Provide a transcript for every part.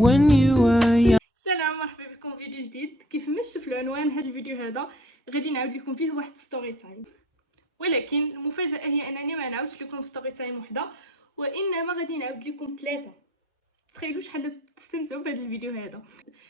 when you were young. السلام، مرحبا بكم في فيديو جديد. كيف ما شفتوا في العنوان، هذا الفيديو هذا غادي نعاود لكم فيه واحد ستوري تايم، ولكن المفاجاه هي انني ما نعاودش لكم ستوري تايم وحده، وانما غادي نعاود لكم ثلاثه. تخيلوا شحال تستمتعوا بهذا الفيديو هذا،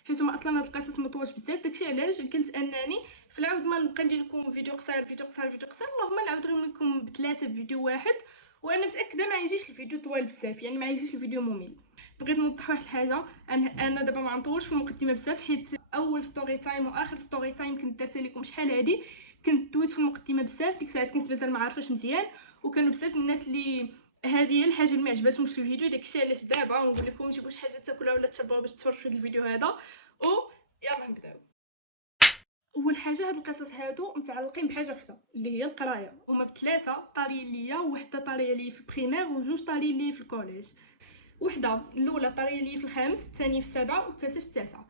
حيت ما اصلا هاد القصص ما طوالش بزاف. داكشي علاش قلت انني في العوض ما نبقى ندير لكم فيديو قصير فيديو قصير فيديو قصير، اللهم نعاود لكم بثلاثه في فيديو واحد. وانا متاكده ما يجيش الفيديو طوال بزاف، يعني ما يجيش الفيديو ممل. بغيت نوضح واحد الحاجه، انا دابا ما نطولش في المقدمه بزاف، حيت اول ستوري تايم واخر ستوري تايم كنت دارتها لكم شحال هادي كنت دويت في المقدمه بزاف. ديك الساعات كنت مازال ما عارفاش مزيان، وكانوا بزاف الناس اللي هذه هي الحاجه اللي ما عجباتهمش في الفيديو. داكشي علاش دابا نقول لكم جيبوا شي حاجه تاكلوها ولا تشربوها باش تفرجوا في هذا الفيديو هذا. و يلا نبداو. اول حاجه، هاد القصص هادو متعلقين بحاجه وحده اللي هي القرايه. هما بثلاثه طاريين ليا، وحده طاريه لي في البريمير وجوج طاريين لي في الكوليج. وحده الاولى طاريه لي في الخامس، الثانيه في السابعه والثالثه في التاسعه.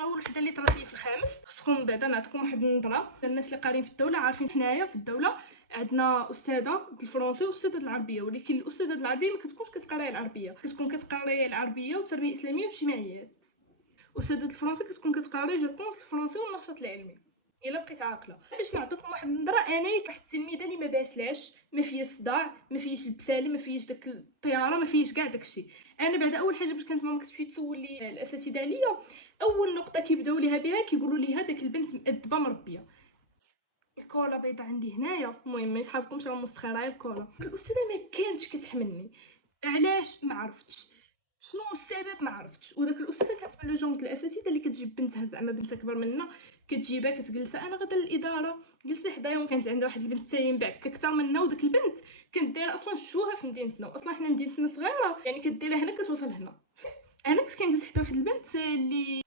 اول وحده اللي طرات لي في الخامس، خصكم بعدا نعطيكم واحد النظره. الناس اللي قارين في الدوله عارفين حنايا في الدوله عندنا استاذه الفرنسي واستاذه العربيه، ولكن الاستاذه العربيه ما كتكونش كتقراي العربيه، كتكون كتقراي العربيه والتربيه الاسلاميه والاجتماعيات. استاذه الفرنسي كتكون كتقراي جو بونس الفرنسي والنشاط العلمي، الا بقيت عاقله. باش نعطيكم واحد النظره، انا واحد التلميذه اللي ما باسلاش، ما فيها صداع، ما فيهش البساله، ما فيهش داك الطياره، ما فيهش كاع داكشي. انا بعدا اول حاجه باش كانت ماما كتمشي تسول لي الاساتذه عليا، اول نقطه كيبداو ليها بها كيقولوا ليها داك البنت مؤدبه مربيه. الكولا بيضه عندي هنايا، المهم ما يصحابكمش راه مسخره الكولا. الاستاذه ما كانتش كتحملني، علاش ما عرفتش، شنو السبب ما عرفتش. وداك الاستاذه كانت من لو جونغ الاساتذه اللي كتجيب بنتها، زعما بنت اكبر منا، كتجيبها كتجلسها انا غدا للاداره، جلسي حدايا. كانت عندها واحد البنت تاهي مبعكه اكثر منا، وداك البنت كانت دايره اصلا شوها في مدينتنا، واصلا حنا مدينتنا صغيره، يعني كديرها هنا كتوصل هنا. انا كنت كنجلس حدا واحد البنت اللي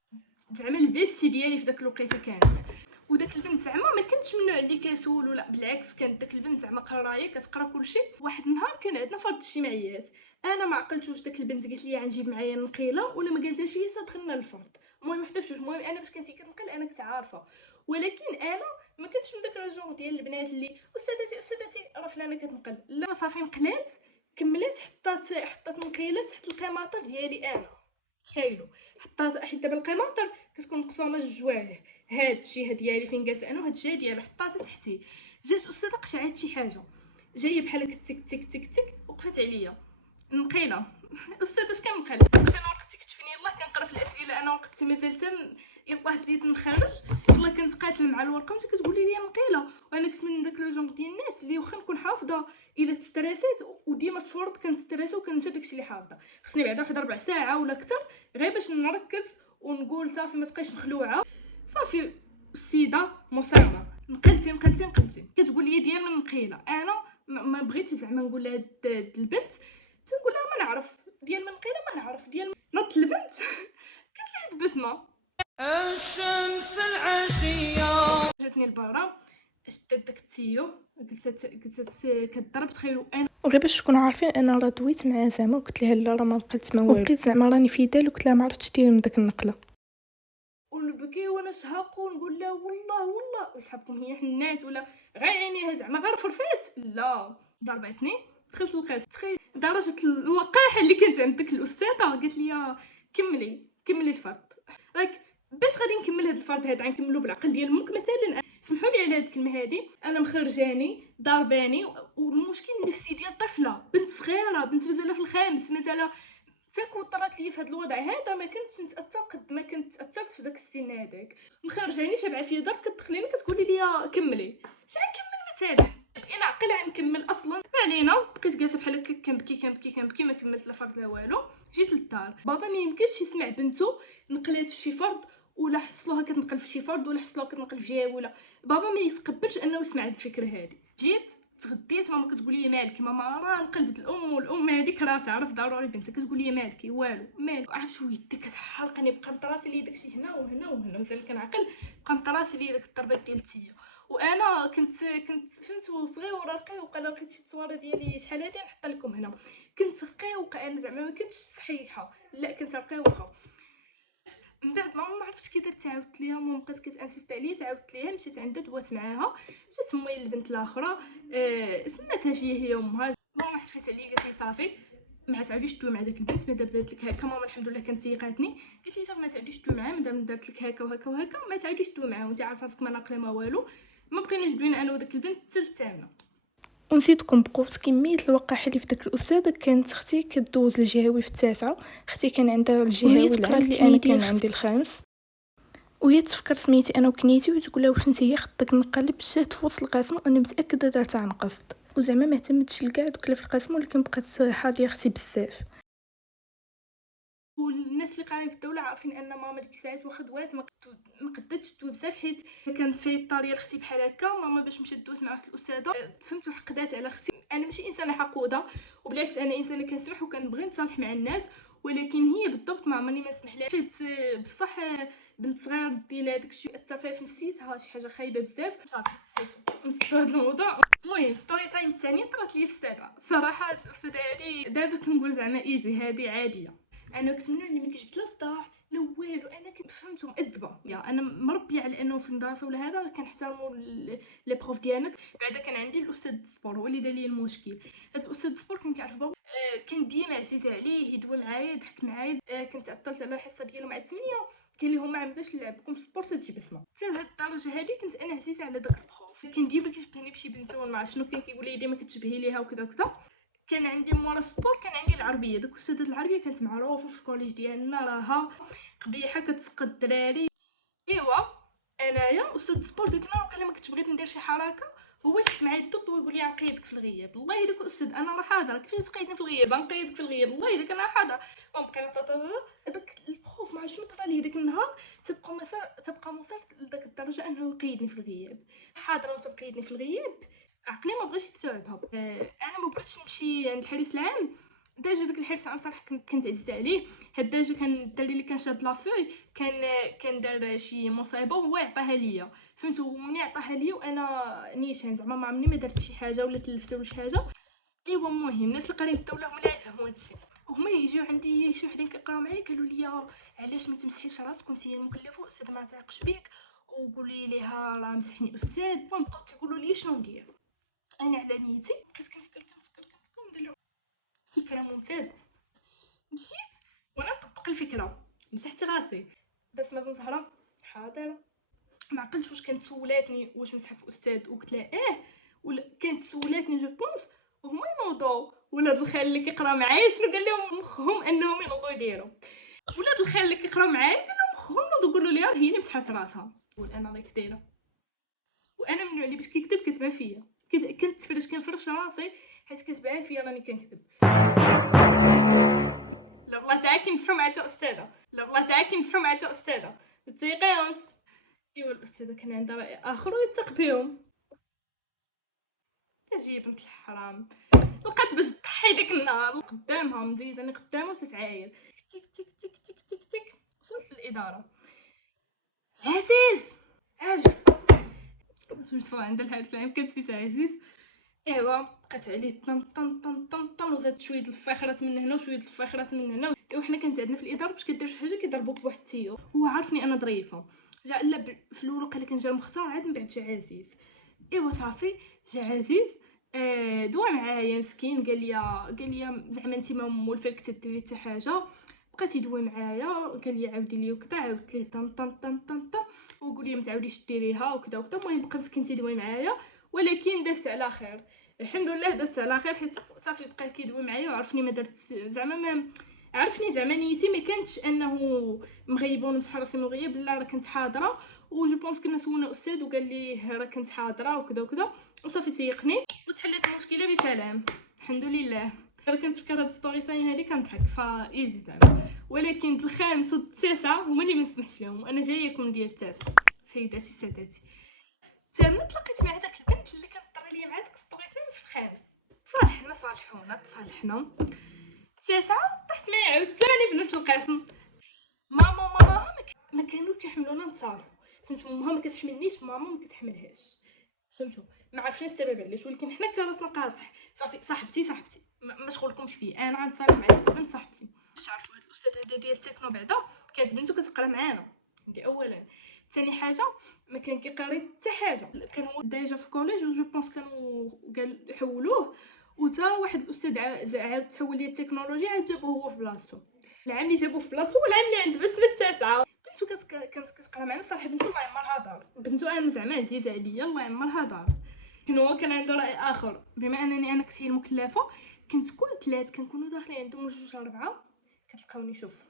زعما البيستي ديالي في داك الوقيته كانت. وداك البنت زعما ما كانتش من النوع اللي كسول، ولا بالعكس كانت داك البنت زعما قرايه كتقرا كلشي. واحد النهار كان عندنا فرض اجتماعيات، انا ما عقلتش واش داك البنت قالت لي غنجيب معايا النقيله ولا ما قالتهاش هي. دخلنا للفرض، المهم حتى في جوج. المهم انا باش كنتي كنقل انا كنت عارفه، ولكن انا ما كنتش من داك الجونغ ديال البنات اللي استاذتي راه فلانه كتنقل. لا صافي نقلات، كملت، حطات النقيله تحت القماطه ديالي انا. تخيلوا، حطات، حيت دابا القماطر كتكون مقسومه جوج جوايه، هاد الجهه ديالي فين جالسه انا وهاد الجهه ديالها حطاتها تحتي. جات استاذه قشعات شي حاجه جايه بحال هكا تك تك تك تك، وقفت عليا نقيله. استاذه اش كنقل؟ واش انا ورقتي كتفني؟ يلاه كنقرا في الاسئله، انا ورقتي مازال تم. يلاه بديت نخرج، يلاه كنت قاتله مع الورقه وانت كتقولي لي نقيله. وانا كنت من داك لو جونغ ديال الناس اللي واخا نكون حافظه الا تستريسيت، وديما الفرض كنستريسا وكننسى داكشي اللي حافظه. خصني بعدا واحد ربع ساعه ولا اكثر غير باش نركز ونقول صافي ما تبقايش مخلوعه. صافي السيده مصره نقلتي كتقول لي ديال من نقيله. انا ما بغيتش زعما نقول لها البنت، تنقول لها ما نعرف ديال من نقيله، ما نعرف ديال نط البنت. قالت لي هاد البسمه الشمس العشية جاتني لبرا، شدت داك التيو، جلست كضرب. تخيلوا انا، وغير باش تكونوا عارفين انا راه دويت معاه زعما، وقلت لها لا راه ما لقيت ما والو، بقيت زعما راني في دال، وقلت لها ما عرفتش ديري من داك النقله. ونبكي وانا شهاق ونقول لها والله وصحابكم هي حنات ولا غير عينيها زعما غير فرفات. لا ضربتني، دخلت للقسم. تخيل درجه الوقاحه اللي كانت عند ديك الاستاذه. قالت لي كملي الفرض، راك باش غادي نكمل هذا الفرض هذا غنكملو بالعقل ديال امك مثلا. سمحوا لي على هذه الكلمه هذه، انا مخرجاني ضارباني، والمشكل النفسي ديال طفله، بنت صغيره، بنت مازال في الخامس، مازال تاكو. طرات لي في هذا الوضع هذا ما كنتش نتاثر قد ما كنت تاثرت في داك السن هذاك. مخرجاني شابعه في دار، كتدخليني كتقولي لي كملي. اش غنكمل مثلا؟ انا عقل غنكمل اصلا؟ ما علينا. بقيت جالسه بحال هكا كنبكي ما كملت لا فرض لا والو. جيت للدار، بابا ما يمكنش يسمع بنته نقلات في شي فرض، ولا حصلوها كتنقل في شي فرض، ولا حصلوها كتنقل في جاوله. بابا ما يتقبلش انه يسمع هاد الفكره هادي. جيت تغديت، ماما كتقول لي مالك؟ ماما راه نقلبت الام، والام هذيك راه تعرف ضروري بنتها. كتقول لي مالكي؟ والو. مالك؟ عرفت شو يدك كتحرقني، بقى مطراسي لي داكشي هنا وهنا وهنا، مازال كنعقل، بقى مطراسي لي داك الضربات ديال التيه. وانا كنت فهمت صغيره رقيقه. انا لقيت شي تصويره ديالي شحال هادي نحط لكم هنا. كنت رقيقه انا، زعما ما كنتش صحيحه، لا كنت رقيقه. من بعد ماما ما عرفتش كي درت، عاودت ليها. ماما بقات كتانسيست عليا، عاودت ليها، مشيت عندها دوات معاها. جات امي البنت الاخرى، سماتها فيا هي امها. ماما حفات عليا قالت لي صافي ما تعاوديش تدوي مع داك البنت مادام دارت لك هكا. ماما الحمد لله كانت تيقاتني، قالت لي صافي ما تعاوديش تدوي معاه مادام دارت لك هكا وهكا وهكا، ما تعاوديش تدوي معاه وانت عارفه راسك ما ناقله ما والو. ما بقيناش دوينا انا وداك البنت حتى الثامنه. ونسيتكم بقوت كميه الوقائح اللي في داك الاستاذه. كانت اختي كدوز الجهوي في التاسعه، اختي كان عندها الجهوي العام اللي انا كان عندي الخامس، وهي تفكر سميتي انا وكنيتي وتقول لها واش انت هي خدك نقلب شات في وسط القسم وانا متاكده دارتها عن قصد، وزعما ما اعتمدتش لكاع دوك اللي في القسم، ولكن بقات حاضيه اختي بزاف. والناس اللي قاعدين في الدوله عارفين ان ماما ديك الساعات واخا دوات ما قدتش تدوي بزاف، حيت كانت في الطاريه لختي بحال هكا. ماما باش مشات دوات مع واحد الاستاذه فهمتوا حقدات على اختي. انا ماشي انسانه حقوده، وبالعكس انا انسانه كنسمح وكنبغي نتصالح مع الناس، ولكن هي بالضبط ما عمرني ما نسمح لها، حيت بصح بنت صغيره ديال هذاك الشيء اثر في نفسيتها، شي حاجه خايبه بزاف. صافي نسيتو هذا الموضوع. المهم ستوري تايم الثانيه طرات لي في السابعه. صراحه الاستاذه هذه دابا كنقول زعما ايزي، هذه عاديه. انا كنت من النوع اللي ما كيجبد لا صداع لا والو، انا كنت فهمتو مؤدبه. يا انا مربيه على انه في المدرسه ولا هذا كنحترموا لي بروف ديالك. بعدا كان عندي الاستاذ السبور هو اللي دار لي المشكل. هذا الاستاذ السبور كان كيعرف بابا، كان ديما عزيز عليه، يدوي معايا يضحك معايا. كنت عطلت على الحصه ديالو مع 8 قال لي هما عمداش نلعبكم سبور تجي بسمه. حتى لهاد الدرجه هذه كنت انا عزيزه على داك البروف. كان ديما كيشبهني بشي بنت ولا ما عرف شنو، كان كيقول لي ديما كتشبهي ليها وكذا وكذا. كان عندي مورا السبور كان عندي العربيه. داك استاذه العربيه كانت معروفه في الكوليج ديالنا، راها قبيحه كتسقط الدراري. ايوا انايا استاذ السبور ديك النهار قال لي ما كنتش بغيت ندير شي حركه، هو شد معايا الضد ويقول لي غنقيدك في الغياب. والله داك الاستاذ انا راه حاضره، كيفاش تقيدني في الغياب؟ غنقيدك في الغياب والله داك انا حاضره. المهم بقينا داك الخوف ما عرفتش شنو طرا ليه ديك النهار، تبقى مصر لداك الدرجه انه يقيدني في الغياب. حاضره وانت مقيدني في الغياب. عقلي ما بغاش يستوعبها. انا ما بغيتش نمشي عند الحارس العام. داجا داك الحارس العام صراحه كنت عزيزه عليه. هاد داجا كان الدري اللي كان شاد لافوي كان دار شي مصيبه وهو يعطيها ليا، فهمتوا؟ ملي عطاها ليا وانا نيشان زعما ما عمرني ما درت شي حاجه ولا تلفت ولا شي حاجه. ايوا المهم الناس اللي قارين في الدوله هما اللي يفهموا هادشي. هما يجيو عندي شي وحدين كيقراو معايا قالوا لي علاش ما تمسحيش راسك وانت المكلفه والاستاذ ما تعيقش بيك، وقولي ليها راه مسحني استاذ. المهم بقاو كيقولوا لي شنو ندير. انا على نيتي بقيت كنفكر وندير لهم فكره ممتازه. مشيت وانا نطبق الفكره، مسحت راسي بس ما زهره حاضره. ما عقلتش واش كانت سولاتني واش مسحك استاذ وقلت لها ولا كانت سولاتني جو بونس وهما ينوضوا. ولاد الخال اللي كيقرا معايا شنو قال لهم مخهم انهم ينوضوا يديروا. ولاد الخال اللي كيقراو معايا قال لهم مخهم نوضوا يقولوا لي راه هي اللي مسحات راسها. نقول انا راك دايره. وانا من النوع اللي باش كيكذب كتبان فيا. كنفرش راسي حيت كتبان فيا راني كنكذب. لا والله تعاكي مسحوا معاك استاذه، لا والله تعاكي مسحوا معاك استاذه ما تسيقيهمش. ايوا الاستاذه كان عندها راي اخر ويتثق بهم. اجي بنت الحرام لقات باش تضحي ديك النهار قدامها مزيداني قدامه وتتعاير تيك تيك تيك تيك تيك تيك. وصلت للاداره. عزيز اجي شفت عند الحارس العام كانت فيها عزيز. ايوا بقات عليه طن طن طن طن طن وزاد شويه الفاخرات من هنا وشويه الفاخرات من هنا. وحنا كانت عندنا في الاداره باش كدير شي حاجه كيضربوك بواحد التيو. هو عارفني انا ظريفه. جا لا في الاول قال لك كان جا المختار عاد من بعد جا عزيز. ايوا صافي جا عزيز. دوا معايا مسكين قال لي زعما انت ما مولفك تديري حتى حاجه. بقيت يدوي معايا قال لي عاودي لي وكذا. عاودت ليه طن طن طن طن طن وقول لي ما تعاوديش ديريها وكذا وكذا. المهم بقى مسكين تيدوي معايا ولكن دازت على خير الحمد لله. دازت على خير حيت صافي بقى كيدوي معايا وعرفني ما درت زعما ما عرفني زعما نيتي ما كانتش انه مغيبه ونمسح راسي من الغياب. لا راه كنت حاضره وجو بونس كنا سولنا استاذ وقال لي راه كنت حاضره وكذا وكذا وصافي تيقني وتحلت المشكله بسلام الحمد لله. دابا كنتفكر هاد ستوري تايم هادي كنضحك فايزي زعما. ولكن الخامس والتاسع هما اللي ما نسمحش لهم. انا جايكم ديال التاسع سيداتي سادتي. تما تلاقيت مع داك البنت اللي كانت طرا ليا مع داك ستوري تايم في الخامس. صالحنا صالحونا تصالحنا. التاسعه طحت معايا عاوتاني في نفس القسم. ماما ما كانوش كيحملونا نتصالحوا. فهمتوا؟ ماما ما كتحملنيش ماما ما كتحملهاش. فهمتوا؟ ما عرفناش السبب علاش ولكن حنا كان راسنا قاصح. صافي صاحبتي ما شغلكمش فيه. انا غنتصالح مع ديك البنت صاحبتي. باش تعرفوا هاد الاستاذ هذا ديال التكنو بعدا كانت بنته كتقرا معانا. دي اولا. ثاني حاجه ما كان كيقري حتى حاجه. كان هو ديجا في كوليج وجو بونس كانوا قال حولوه وتا واحد الاستاذ عاود تحول ليه التكنولوجيا عاد جابوه هو في بلاصتو. العام اللي جابوه في بلاصتو هو العام اللي عند بسمه التاسعه. بنتو كانت كتقرا معنا صراحه. بنتو الله يعمرها دار. بنتو انا زعما عزيزه عليا الله يعمرها دار. كان هو كان عنده راي اخر. بما انني انا كنت هي المكلفه كنت كل ثلاث كنكونوا داخلين عندهم جوج ربعه كتلقاوني شوف تك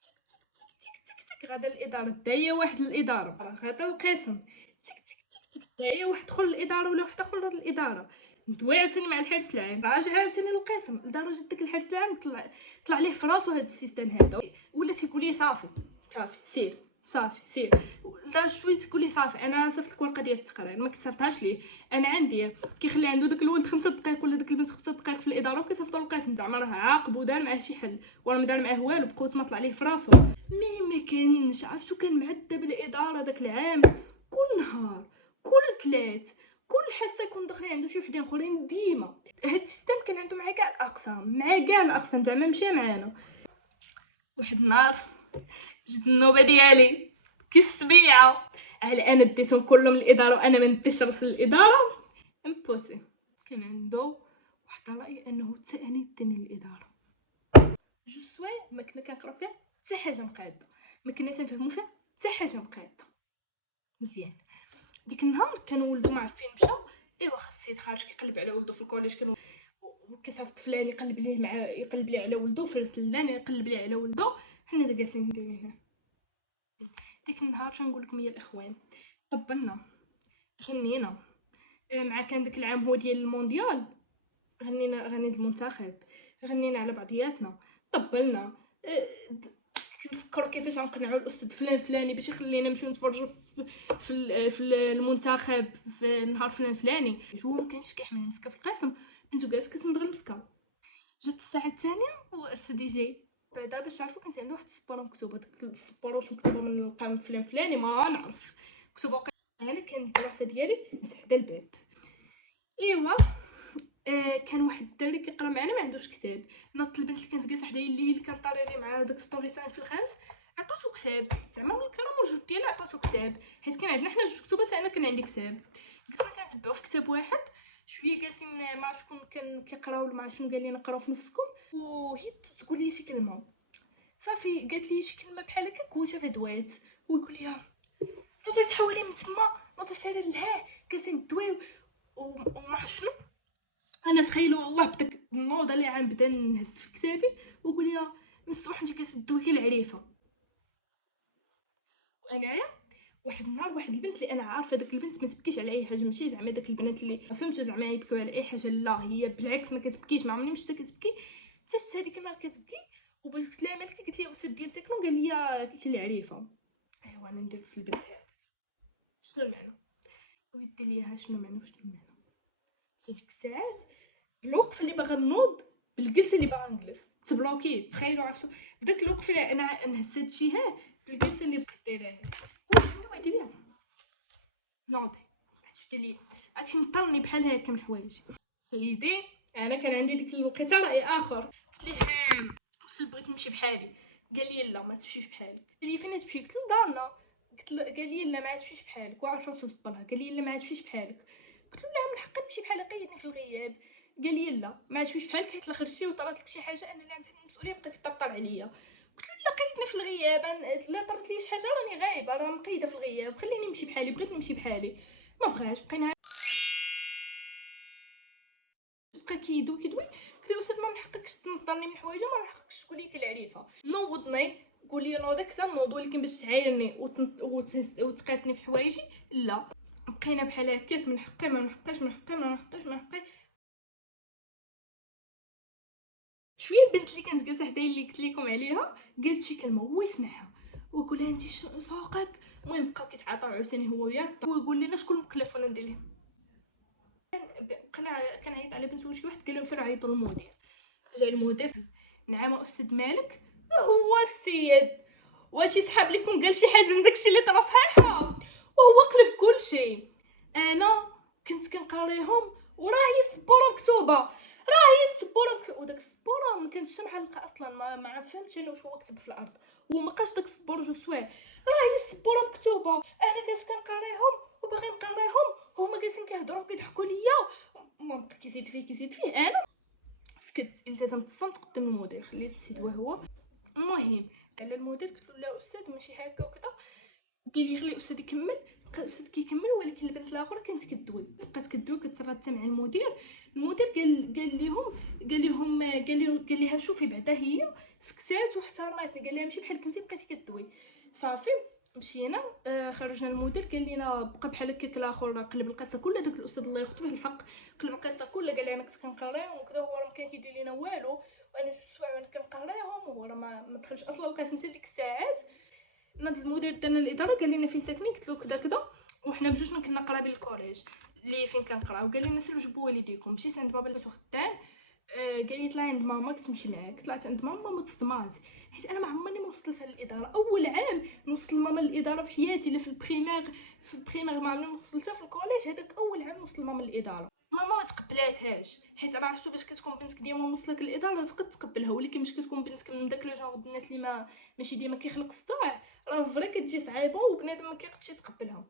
تك تك تك تك تك غادا الاداره دايه واحد الاداره غادا القسم تك تك تك تك دايه واحد اخر الاداره ولا واحد اخر الاداره ندوي عاوتاني مع الحارس العام راجع عاوتاني للقسم لدرجه داك الحارس العام طلع ليه في راسو هذا السيستم هذا ولا تيقول لي صافي سير صافي سير لدرجه شويه تقول لي صافي انا صيفط لك ورقه ديال التقرير ما كتصيفطهاش ليه انا عندي كيخلي عنده داك الولد 5 دقائق ولا داك البنت 5 دقائق في الاداره وكيصيفطو للقسم زعما راه عاقب ودار معاه شي حل ولا ما دار معاه والو بقوت ما طلع ليه في راسو مي ما كانش عرفتو كان معذب الاداره داك العام كل نهار كل ثلاث كل حصه يكون داخلين عنده شي وحدين اخرين ديما هاد السيستم كان عنده مع كاع الاقسام زعما مشى معانا واحد النهار جات النوبه ديالي كالسبيعه على انا ديتهم كلهم الاداره وانا ما نديش راس الاداره امبوسي كان عنده واحد الراي انه تاني يديني الاداره جوج سوايع ما كنا كنقراو فيها حتى حاجه مقاده ما كنا تنفهموا فيها حتى حاجه مقاده مزيان ديك النهار كان ولدو معفين مشى ايوا خاص السيد خارج كيقلب على ولدو في الكوليج كانوا كيصيفط فلان يقلب ليه على ولدو فلان يقلب ليه على ولدو حنا اللي جالسين نديرو هنا ديك النهار تنقول لكم يا الاخوان طبلنا غنينا مع كان داك العام هو ديال المونديال غنينا غنيت المنتخب غنينا على بعضياتنا طبلنا كنفكروا كيفاش غنقنعوا الاستاذ فلاني باش يخلينا نمشيو نتفرجوا في المنتخب في نهار فلاني هو ما كانش كيحمل مسكه في القسم بنتو جالسه كتمضغ المسكه جات الساعه الثانيه والسيدي جاي بعدا باش تعرفوا كانت عنده واحد السبوره مكتوبه داك السبوره واش مكتوبه من القلم فلاني ما نعرف مكتوبه انا كانت الدراسه ديالي تحت الباب ايوا كان واحد الدري كيقرا معنا ما عندوش كتاب ناضت البنت اللي كانت جالسه حدايا اللي كان طاري مع داك ستوري تايم في الخامس عطاتو كتاب زعما من الكلام موجود ديالها عطاتو كتاب حيت كان عندنا حنا جوج كتبات انا كان عندي كتاب قلت لنا كنتبعوا في كتاب واحد شويه جالسين مع شكون كان كيقراو مع شنو قال لنا نقراو في نفسكم وهي تقول لي شي كلمه صافي قالت لي شي كلمه بحال هكا كويشه في دوات ويقول لي نوضي تحولي من تما نوضي سالي لها جالسين دويو وما عرف شنو انا تخيلوا والله بداك النوضه اللي عم بدا نهز في كتابي ويقول لي من الصباح انت كتدوي العريفه وانايا واحد النهار واحد البنت اللي انا عارفه داك البنت ما تبكيش على اي حاجه ماشي زعما داك البنات اللي فهمتوا زعما يبكيو على اي حاجه لا هي بالعكس ما كتبكيش ما عمرني مشيت كتبكي حتى شفت هذيك النهار كتبكي وباش قلت لها مالك قالت لي الاستاذ ديال التكنو قال لي كي العريفه ايوا انا ندير في البنت هذه شنو المعنى ويدي ليها شنو المعنى في ديك الساعات الوقف اللي باغا نوض بالجلسه اللي باغا نجلس تبلوكي تخيلوا عرفتوا بداك الوقف اللي انا نهز هادشي بالجلسه اللي بغيت دايرها واش دير ليها نوضي عرفتي لي عرفتي نطرني بحال هكا من حوايجي سيدي انا كان عندي ديك الوقيته راي اخر قلت ليه واش بغيت نمشي بحالي قال لي لا ما تمشيش بحالك قال لي فين تمشي قلت له دارنا قال لي لا ما تمشيش بحالك وعرف راسو صبرها قال لي لا ما تمشيش بحالك قلت له لا من حقي نمشي بحالي قيدني في الغياب قال لي لا ما تمشيش بحالك حيت الاخر شي وطرات لك شي حاجه انا اللي نتحمل المسؤوليه بقى كيطرطر عليا قلت له لا قيدني في الغياب لا طرات لي شي حاجه راني غايبه راه مقيده في الغياب خليني نمشي بحالي بغيت نمشي بحالي ما بغاش بقينا بقى كيدوي قلت له استاذ ما من حقكش تنطرني من حوايج وما من حقكش تقول لي كالعريفه نوضني قول لي نوض كثر نوض ولكن باش تعايرني وتقاسني في حوايجي لا بقينا بحال هكاك من حقي ما من حقيش من حقي ما من حقيش من حقي شويه البنت اللي كانت جالسه حدايا اللي قلت لكم عليها قالت شي كلمه هو يسمعها ويقول لها انت سوقك المهم بقاو كيتعاطاو عاوتاني هو وياه ويقول لنا شكون مكلف وانا ندير ليه كان عيط على بنت وشي واحد قال لهم سيروا عيطوا للمدير جا المدير نعم استاذ مالك هو السيد واش يسحب لكم قال شي حاجه من داكشي اللي طرا صحيحه وهو قلب كل شيء انا كنت كنقريهم وراهي السبوره مكتوبه وداك السبوره ما كانتش معلقه اصلا ما فهمتش انا واش هو كتب في الارض وما بقاش داك السبور جوج سوايع راهي السبوره مكتوبه انا جالس كنقريهم وباغي نقريهم هما جالسين كيهضروا كيضحكوا ليا المهم بقى كيزيد فيه انا سكت، التزمت الصمت قدام المدير، خليت السيد هو. المهم على المدير قلت له لا استاذ ماشي هكا وكذا، قال لي خلي الاستاذ يكمل. بقى الاستاذ كيكمل، ولكن البنت الاخرى كانت كدوي، بقات كدوي كترات مع المدير. المدير قال ليها شوفي بعدا هي سكتات واحترمتني، قال لها ماشي بحال كنتي بقيتي كدوي. صافي مشينا، خرجنا. المدير قال لنا بقى بحال هكاك الاخر قلب القصه كلها، داك الاستاذ الله ياخذ فيه الحق قلب القصه كلها، قال لي انا كنت كنقريهم وكذا، هو راه ما كان كيدير لينا والو، وانا جوج سوايع وانا كنقريهم وهو راه ما دخلش اصلا. وبقات متى ديك الساعات ناض المدير دانا الاداره قال لنا فين ساكنين، قلت له كذا كذا، وحنا بجوج ما كنا قرابين للكوليج اللي فين كنقراو. قال لنا سيروا جبوا والديكم. مشيت عند بابا لقيتو خدام، قال لي طلعي عند ماما كتمشي معاك. طلعت عند ماما تصدمات، حيت انا ما عمرني ما وصلت للاداره. اول عام نوصل ماما للاداره في حياتي، لا في البريمير ما عمرني وصلتها. في الكوليج هذاك اول عام نوصل ماما للاداره. ماما ما تقبلاتهاش، حيت راه عرفتو باش كتكون بنتك ديما موصلك للاداره تقد تقبلها، ولكن باش كتكون بنتك من داك لو جونغ الناس اللي ماشي ديما كيخلق صداع، راه فري كتجي صعيبه وبنادم ما كيقدش يتقبلها.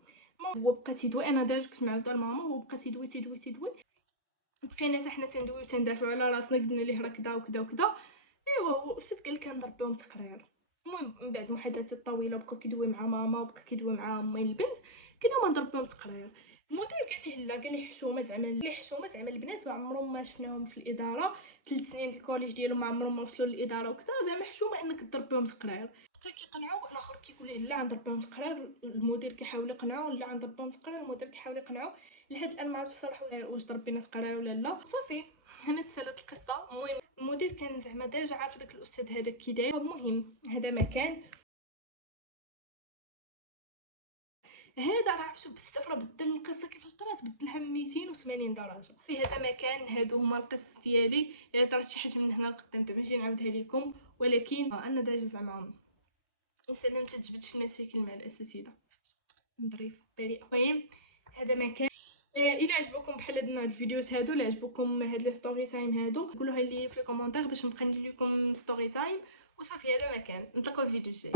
هو بقى تيدوي، انا داج كنت معاوده لماما، هو بقى تيدوي بقينا حتى حنا تندويو تندافعوا على راسنا، قلنا ليه راه كذا وكذا وكذا. ايوا هو الاستاذ قال لك كنضربهم تقرير. المهم من بعد محادثات طويله بقى كيدوي مع ماما وبقى كيدوي مع امي البنت، قلنا ما نضربهم تقرير. المدير قال ليه لا، قال ليه حشومه زعما البنات ما عمرهم ما شفناهم في الاداره، 3 سنين الكوليج ديالهم ما عمرهم ما وصلوا للاداره وكذا، زعما حشومه انك تضربهم تقرير. بقى كيقنعوا الاخر كيقول ليه لا نضربهم تقرير، المدير كيحاول يقنعوه لا نضربهم تقرير، المدير كيحاول يقنعوه. لحد الان ما عرفتش صراحه واش ضرب بينا تقرير ولا لا. صافي هنا تسالت القصه. المهم المدير كان زعما ديجا عارف داك الاستاذ هذا كي داير. المهم هذا مكان هذا راه عرفتو بزاف، راه بدل القصه كيفاش طرات، بدلها 280 درجه. في هذا مكان هادو هما القصص ديالي. الا طرات شي حاجه من هنا لقدام نجي نعاودها لكم، ولكن انا ديجا زعما انسانه ما تجبدش المشاكل مع الاساتذه، نظريف بريئه. المهم هذا مكان. الى عجبكم بحال هاد النوع د الفيديوهات هادو، الا عجبكم هاد لي ستوري تايم هادو قولوها لي في الكومونتير باش نبقى ندير لكم ستوري تايم. وصافي هذا مكان، نتلاقاو الفيديو الجاي.